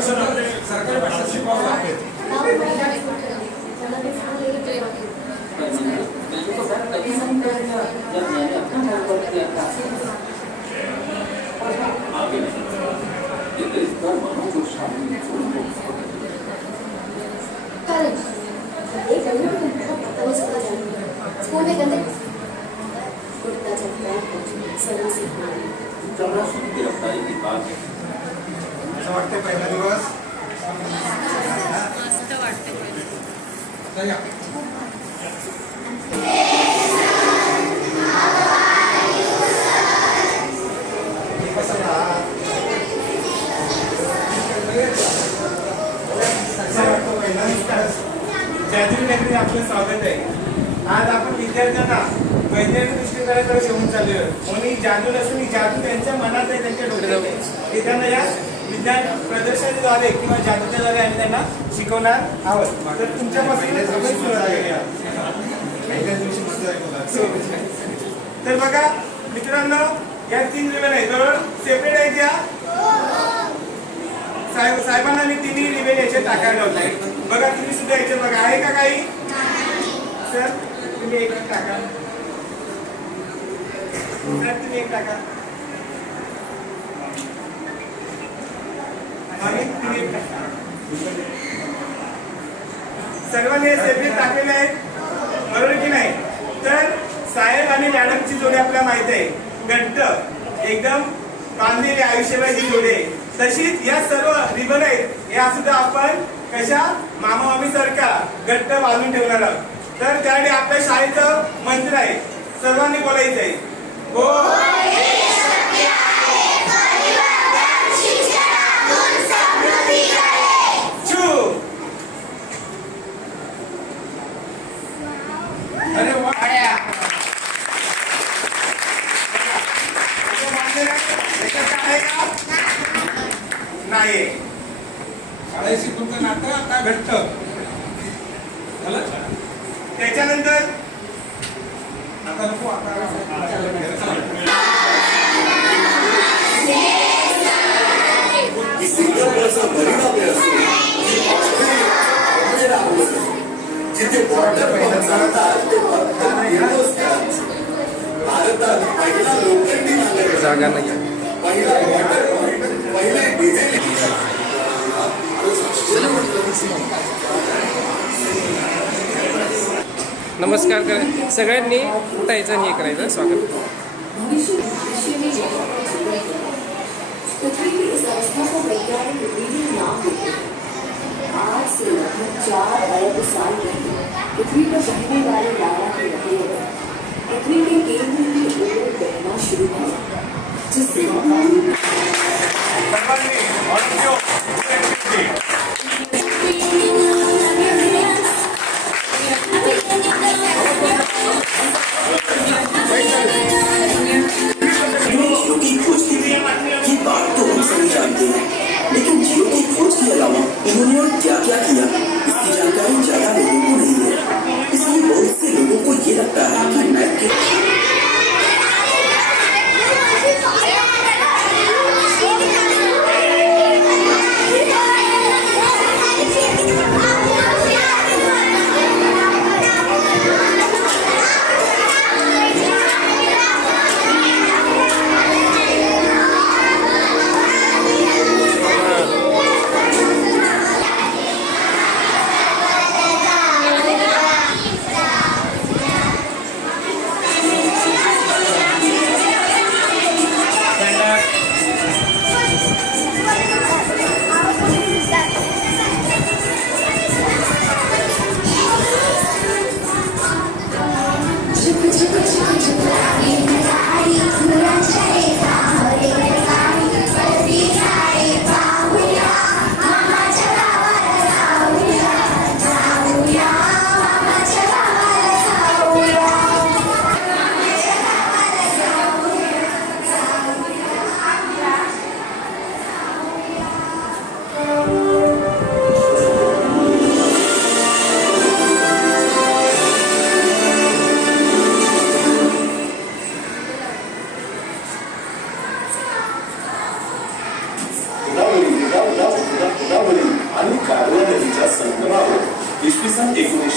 सरकारी भाषा शिकवावं लागते. असं वाटतं पहिला दिवस मस्त वाटते. जादू आपलं स्वागत आहे. आज आपण विद्यार्थ्यांना वैज्ञानिक दृष्टिकोनाकडे घेऊन चाललोय. कोणी जादू नसून जादू त्यांच्या मनात आहे, त्यांच्या डोक्यात आहे. ते त्यांना या विज्ञान प्रदर्शनाद्वारे किंवा जादूच्याद्वारे आम्ही त्यांना शिकवणार आहोत. तर तुमच्यापासून तर बघा मित्रांनो, या 3 रिबन आहेत बरोबर, सेपरेट आहेत या. साहेबांना मी 3 रिबन याचे टाकायला होते. बघा तुम्ही सुद्धा याचे बघा, आहे का काही सर? तुम्ही एक टाका सर, तुम्ही एक टाका. सर्वांनी सेपरेट टाकलेले आहेत बरोबर की नाही? तर साहेब आणि मॅडमची जोडी आपल्याला माहिती आहे, घट्ट एकदम बांधलेली आयुष्यभराची जोडी आहे. तशीच या सर्व रिबन आहेत या सुद्धा आपण कशा मामा मामी सारखा घट्ट बांधून ठेवणार आहोत. तर त्यासाठी आपल्या शाळेचं मंत्र आहे, सर्वांनी बोलायचं आहे, हो अरे वा, नाही शाळेशी तुमचं नातं आता घट्ट झालं. त्याच्यानंतर आता नको, आता जिथे बॉर्डर भारतात पहिला लोखंडी जागा नाही, पहिला पहिले डिझेल. नमस्कार करा सगळ्यांनी, उठायचं आणि हे करायचं. स्वागत. आज से लगभग 4 अरब साल पहले पृथ्वी पर बहने वाले लावा के लपेटे में पृथ्वी के केंद्र की ओर बहना शुरू हुआ, जिससे की खोज की थी, ये बात तो हम सभी जानते हैं, लेकिन जियो की खोज के अलावा इन्होंने और क्या क्या किया इसकी जानकारी ज्यादा लोगों को नहीं है. इसलिए बहुत से लोगों को ये लगता है कि मैप के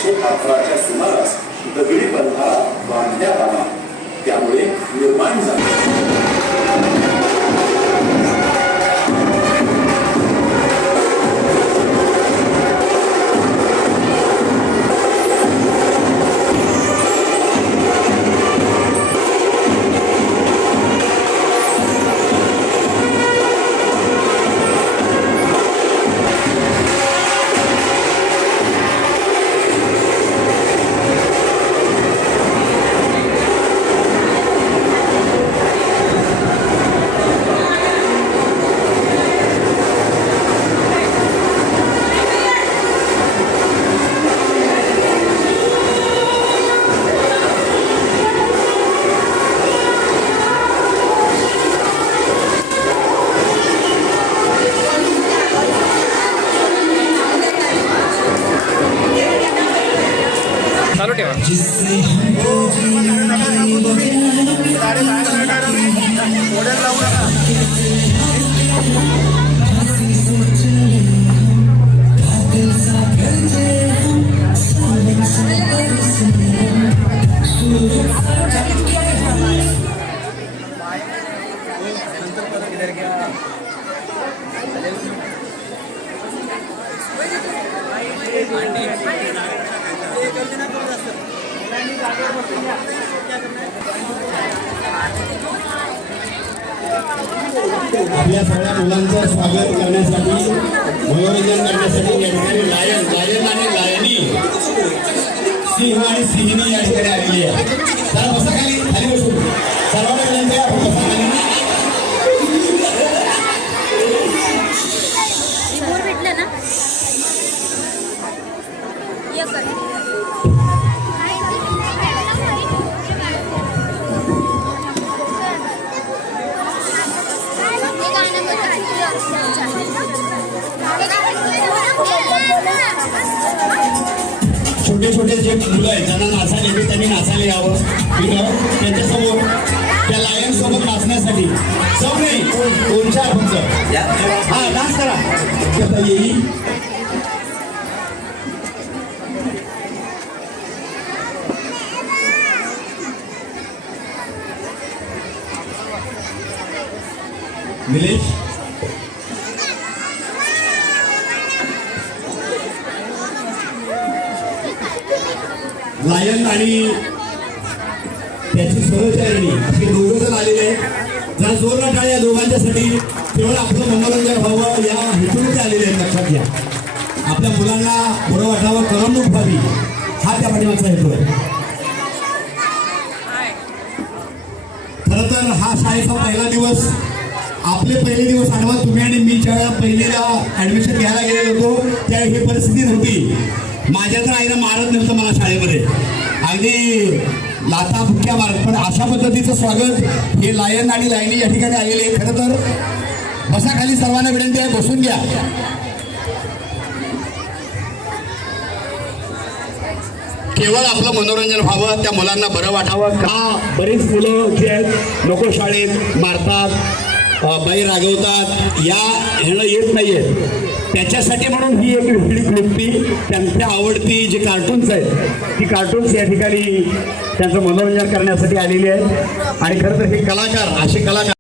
1911च्या सुमारास दगडी बंधारा बांधण्यात आला. त्यामुळे निर्माण झाले चालू ठेवा. मॉडेल लावू नका. आपल्या सगळ्या मुलांचं स्वागत करण्यासाठी मनोरंजन करण्यासाठी या ठिकाणी लायन आणि लायनी सिंह आणि सिंहिणी या ठिकाणी आलेली आहे. जरा बसा खाली बसून सर्वांना विनंती आहे, आपण बसा खाली. भेटलं ना छोटे छोटे जे मुलं आहेत ज्यांना नाचायला येते त्यांनी नाचायला यावं. त्यांच्यासमोर त्या लायन सोबत नाचण्यासाठी सब नाही दोन चार फक्त हा डान्स करा येईल. निलेश लायन आणि त्याची सहचारिणी असे दोघं जण आलेले आहेत. जरा जोरदार टाळ्या या दोघांच्यासाठी. केवळ आपलं मनोरंजन व्हावं या हेतूने ते आलेले आहेत. लक्षात घ्या, आपल्या मुलांना बरं वाटावं, करमणूक व्हावी, हा त्या पाठीमागचा हेतू आहे. खरं तर हा शाळेचा पहिला दिवस, आपले पहिले दिवस आठवा. तुम्ही आणि मी ज्या पहिलीला ऍडमिशन घ्यायला गेलेलो होतो त्यावेळी ही परिस्थिती नव्हती. माझ्या तर आईनं मारत नव्हतं मला शाळेमध्ये, अगदी लाथा फुटक्या मारत. पण अशा पद्धतीचं स्वागत हे लायन आणि लायनी या ठिकाणी आलेले आहे. खरं तर बसा खाली, सर्वांना विनंती आहे, बसून घ्या. केवळ आपलं मनोरंजन व्हावं, त्या मुलांना बरं वाटावं. का बरीच मुलं जे आहेत नको शाळेत मारतात, बाई रागवतात, या ह्यानं येत नाहीये. त्याच्यासाठी म्हणून ही एक वेगळी क्लिप्टी, त्यांच्या आवडती जी कार्टून्स आहेत ती कार्टून्स या ठिकाणी त्यांचं मनोरंजन करण्यासाठी आलेली आहे. आणि खरं तर हे कलाकार, असे कलाकार